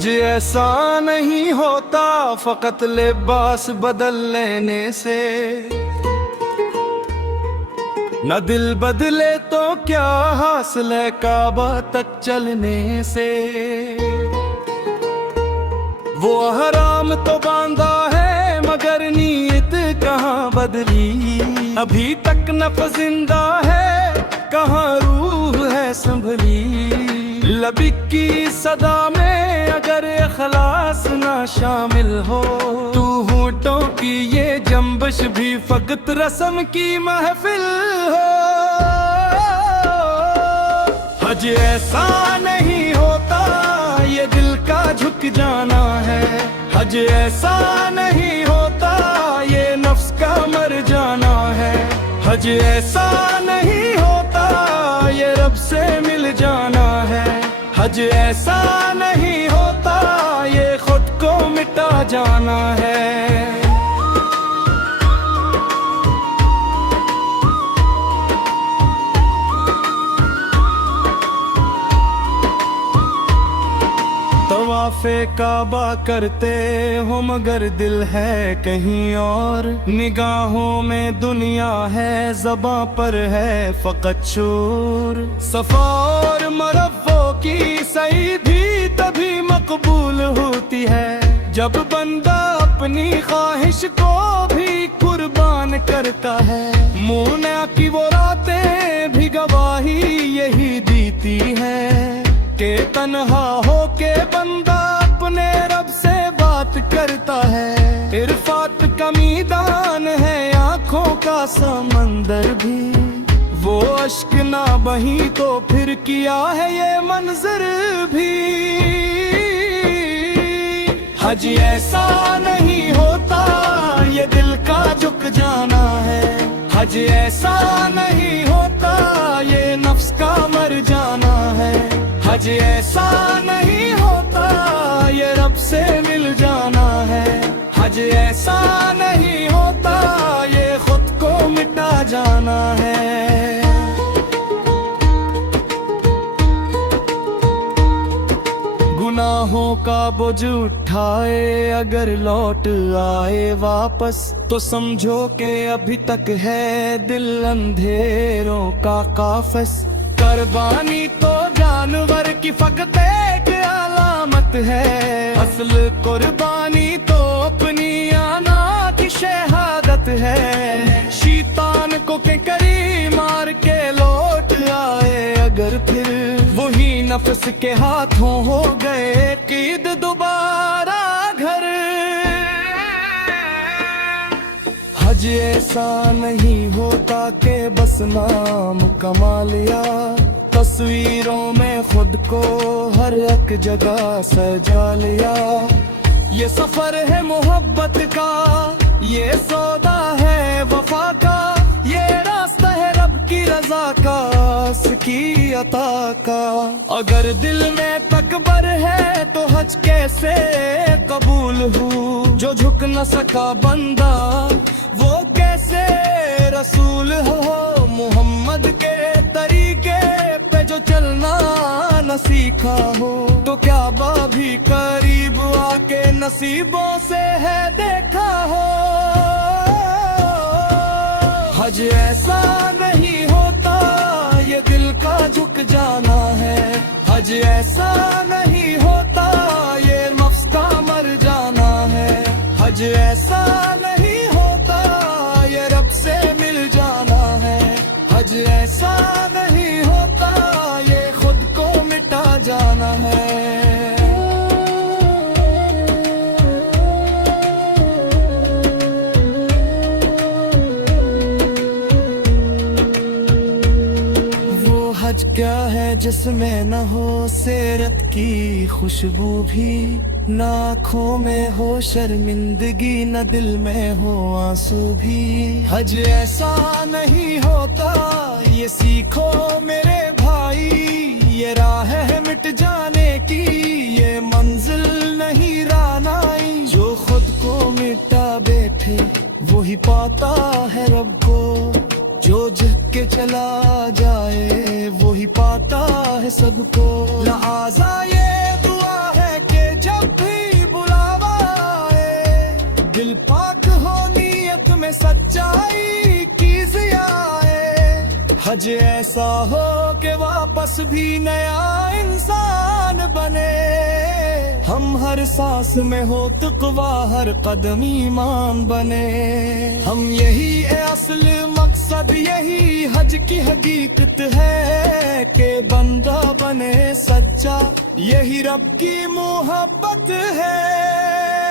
हज ऐसा नहीं होता फकत लिबास बदल लेने से, न दिल बदले तो क्या हासिल है काबा तक चलने से। वो हराम तो बांधा है मगर नीयत कहाँ बदली, अभी तक नफ्स जिंदा है कहाँ रूह है संभली। लबिक की सदा में अगर इखलास ना शामिल हो, तू होठों की ये जंबश भी फकत रस्म की महफिल हो। हज ऐसा नहीं होता ये दिल का झुक जाना है, हज ऐसा नहीं होता ये नफ्स का मर जाना है, हज ऐसा नहीं होता ये रब से मिल जाना है, हज ऐसा नहीं होता ये खुद को मिटा जाना है। तवाफ़े काबा करते हो मगर दिल है कहीं और, निगाहों में दुनिया है ज़बां पर है फ़कत शूर। सफ़ा और मरफ़ों की सही भी तभी मकबूल होती है जब बंदा अपनी ख्वाहिश को भी कुर्बान करता है। मोना की वो रातें भी गवाही यही देती है के तन्हा होके बंदा अपने रब से बात करता है। इरफात का मीदान है आँखों का समंदर भी, वो अश्क ना बही तो फिर किया है ये मंजर भी। हज ऐसा नहीं होता ये दिल का झुक जाना है, हज ऐसा नहीं होता ये नफ्स का मर जाना है, हज ऐसा नहीं होता ये रब से मिल जाना है, हज ऐसा नहीं होता ये खुद को मिटा जाना है। गुनाहों का बोझ उठाए अगर लौट आए वापस, तो समझो कि अभी तक है दिल अंधेरों का काफस। कुर्बानी तो जानवर की फकत एक अलामत है, असल कुर्बानी तो अपनी आना की शहादत है। शैतान को के करी मार के लौट आए अगर फिर, वही नफ्स के हाथों हो गए कीद दोबारा घर। हज ऐसा नहीं होता के बस नाम कमा लिया, तस्वीरों में खुद को हर एक जगह सजा लिया। ये सफर है मोहब्बत का, ये सौदा है वफा का, ये रास्ता है रब की रजा का, उसकी अता का। अगर दिल में तकबर है तो हज कैसे कबूल हो, जो झुक न सका बंदा वो कैसे रसूल हो। मोहम्मद के तरीके पे जो चलना न सीखा हो, तो क्या भी करीब आके नसीबों से है देखा हो। हज ऐसा नहीं होता ये दिल का झुक जाना है, हज ऐसा नहीं होता ये नफ्स का मर जाना है, हज ऐसा नहीं होता ये रब से मिल जाना है, हज ऐसा नहीं होता ये खुद को मिटा जाना है। हज क्या है जिसमें न हो सीरत की खुशबू भी, न आँखों में हो शर्मिंदगी न दिल में हो आंसू भी। हज ऐसा नहीं होता ये सीखो मेरे भाई, ये राह है मिट जाने की, ये मंजिल नहीं रानाई। जो खुद को मिटा बैठे वही पाता है रब को, जो झुक के चला जाए वही पाता है सबको। लिहाजा ये दुआ है कि जब दिल पाक हो नीयत में सच्चाई की जियाए हज ऐसा हो कि वापस भी नया इंसान बने हम हर सांस में हो तक़वा हर कदम ईमान बने हम यही असल मकसद यही हज की हकीकत है कि बंदा बने सच्चा यही रब की मोहब्बत है